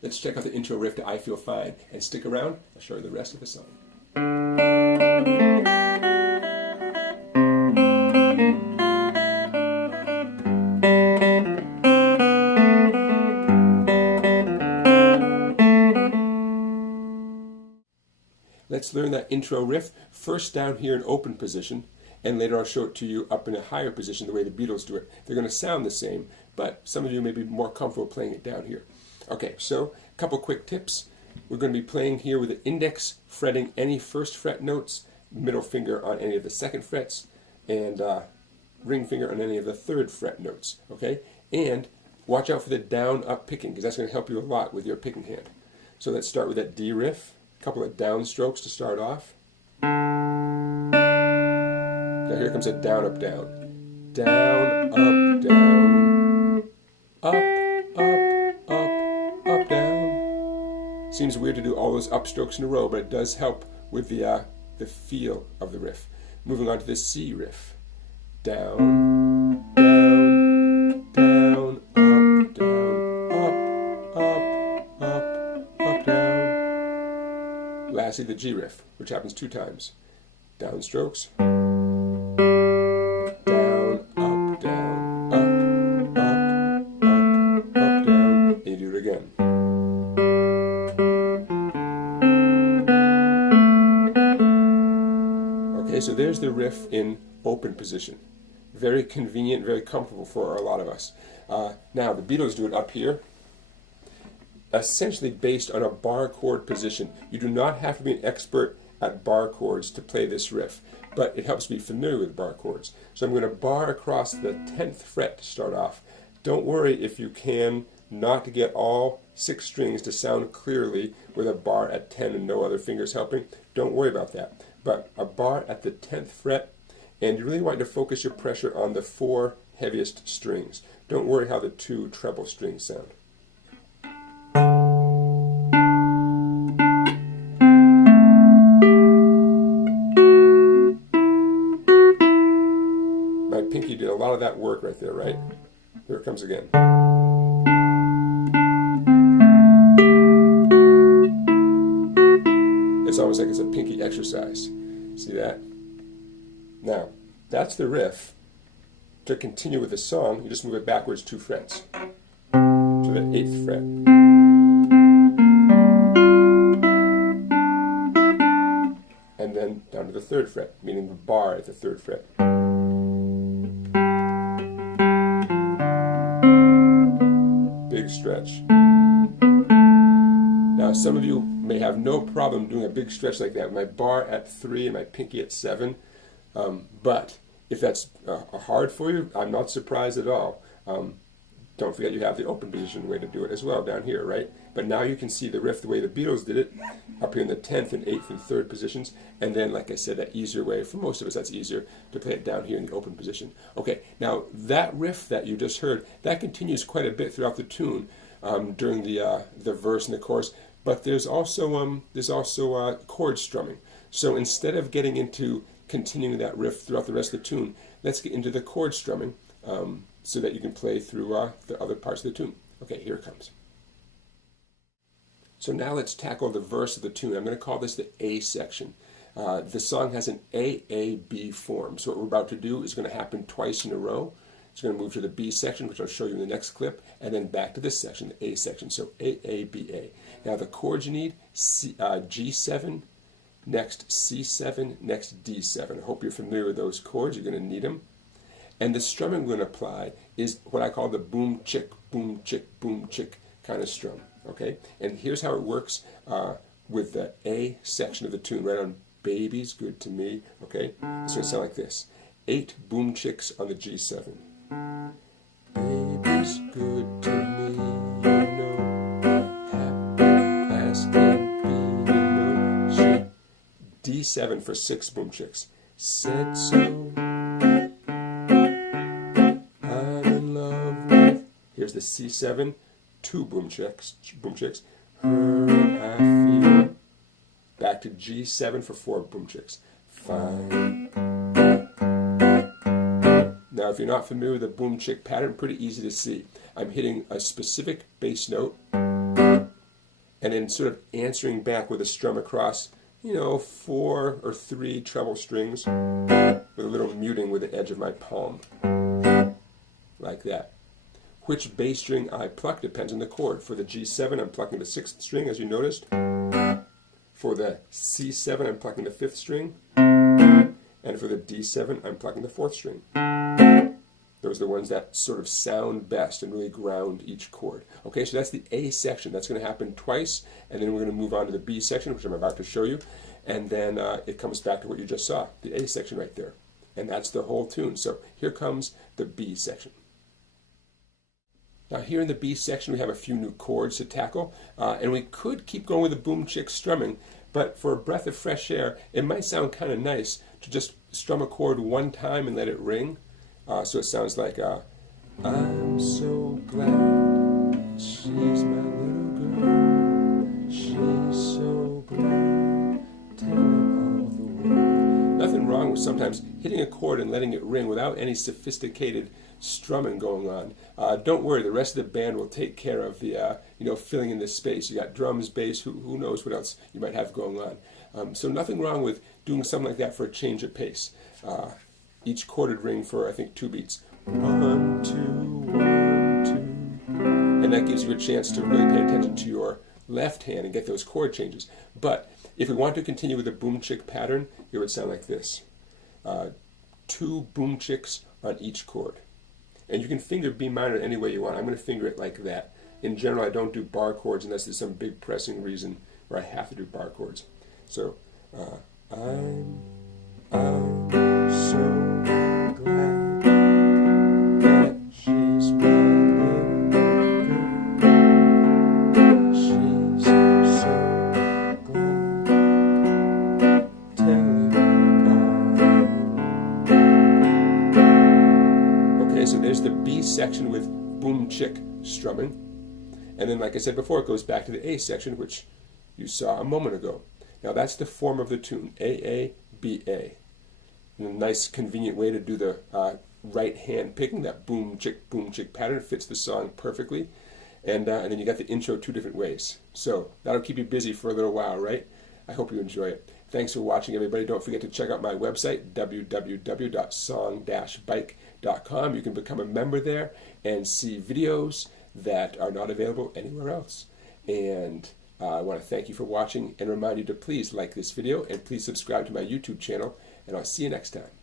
Let's check out the intro riff to I Feel Fine, and stick around, I'll show you the rest of the song. Let's learn that intro riff first down here in open position, and later I'll show it to you up in a higher position the way the Beatles do it. They're going to sound the same, but some of you may be more comfortable playing it down here. Okay, so a couple quick tips. We're going to be playing here with the index fretting any first fret notes, middle finger on any of the second frets, and ring finger on any of the third fret notes. Okay, and watch out for the down-up picking, because that's going to help you a lot with your picking hand. So let's start with that D riff. A couple of down strokes to start off. Now here comes a down, up, down. Down, up, down. Up, down. Seems weird to do all those upstrokes in a row, but it does help with the feel of the riff. Moving on to the C riff. Down, down, down, up, down, up, down. Lastly, the G riff, which happens 2 times. Down strokes. Down, up, down, up, down. And you do it again. Okay, so there's the riff in open position. Very convenient, very comfortable for a lot of us. Now, the Beatles do it up here, essentially based on a bar chord position. You do not have to be an expert at bar chords to play this riff, but it helps me familiar with bar chords. So I'm going to bar across the 10th fret to start off. Don't worry if you can not to get all 6 strings to sound clearly with a bar at 10 and no other fingers helping. Don't worry about that. But a bar at the 10th fret, and you really want to focus your pressure on the 4 heaviest strings. Don't worry how the 2 treble strings sound. My pinky did a lot of that work right there, right? Here it comes again. It's almost like it's a pinky exercise. See that? Now, that's the riff. To continue with the song, you just move it backwards 2 frets to the 8th fret. And then down to the 3rd fret, meaning the bar at the 3rd fret. Big stretch. Now, some of you may have no problem doing a big stretch like that with my bar at 3 and my pinky at 7. But if that's hard for you, I'm not surprised at all. Don't forget you have the open position way to do it as well down here, right? But now you can see the riff the way the Beatles did it, up here in the 10th and 8th and 3rd positions. And then, like I said, that easier way, for most of us that's easier, to play it down here in the open position. Okay, now that riff that you just heard, that continues quite a bit throughout the tune during the verse and the chorus. But there's also chord strumming. So instead of getting into continuing that riff throughout the rest of the tune, let's get into the chord strumming so that you can play through the other parts of the tune. Okay, here it comes. So now let's tackle the verse of the tune. I'm going to call this the A section. The song has an AAB form. So what we're about to do is going to happen twice in a row. It's going to move to the B section, which I'll show you in the next clip, and then back to this section, the A section. So AABA. Now the chords you need, G7, next C7, next D7. I hope you're familiar with those chords. You're going to need them. And the strumming we're going to apply is what I call the boom, chick, boom, chick, boom, chick kind of strum. Okay? And here's how it works with the A section of the tune, right on Baby's Good to Me. Okay? It's going to sound like this. 8 boom chicks on the G7. Baby's good to me, you know, happy as can be, you know. D7 for 6 boom chicks. Said so, I'm in love with. Here's the C7, 2 boom chicks. Her I feel. Back to G7 for 4 boom chicks. Fine. Now, if you're not familiar with the boom chick pattern, pretty easy to see. I'm hitting a specific bass note, and then sort of answering back with a strum across, 4 or 3 treble strings with a little muting with the edge of my palm, like that. Which bass string I pluck depends on the chord. For the G7, I'm plucking the 6th string, as you noticed. For the C7, I'm plucking the 5th string. And for the D7, I'm plucking the 4th string. Those are the ones that sort of sound best and really ground each chord. Okay, so that's the A section. That's going to happen twice, and then we're going to move on to the B section, which I'm about to show you, and then it comes back to what you just saw, the A section right there. And that's the whole tune. So here comes the B section. Now here in the B section we have a few new chords to tackle, and we could keep going with the boom chick strumming, but for a breath of fresh air, it might sound kind of nice to just strum a chord one time and let it ring. So it sounds like, I'm so glad she's my little girl, she's so glad, telling all the world. Nothing wrong with sometimes hitting a chord and letting it ring without any sophisticated strumming going on. Don't worry, the rest of the band will take care of the, filling in this space. You got drums, bass, who knows what else you might have going on. So nothing wrong with doing something like that for a change of pace. Each chord would ring for, I think, 2 beats. 1, 2, 1, 2. And that gives you a chance to really pay attention to your left hand and get those chord changes. But if we want to continue with the boom chick pattern, it would sound like this. 2 boom chicks on each chord. And you can finger B minor any way you want. I'm going to finger it like that. In general, I don't do bar chords unless there's some big pressing reason where I have to do bar chords. So, I'm so glad that she's my little girl. She's so glad, telling all. Okay, so there's the B section with boom chick strumming. And then, like I said before, it goes back to the A section, which you saw a moment ago. Now that's the form of the tune, A, B, A. And a nice, convenient way to do the right hand picking, that boom chick pattern fits the song perfectly. And then you got the intro 2 different ways. So that'll keep you busy for a little while, right? I hope you enjoy it. Thanks for watching, everybody. Don't forget to check out my website, www.song-bike.com. You can become a member there and see videos that are not available anywhere else. And I want to thank you for watching and remind you to please like this video and please subscribe to my YouTube channel, and I'll see you next time.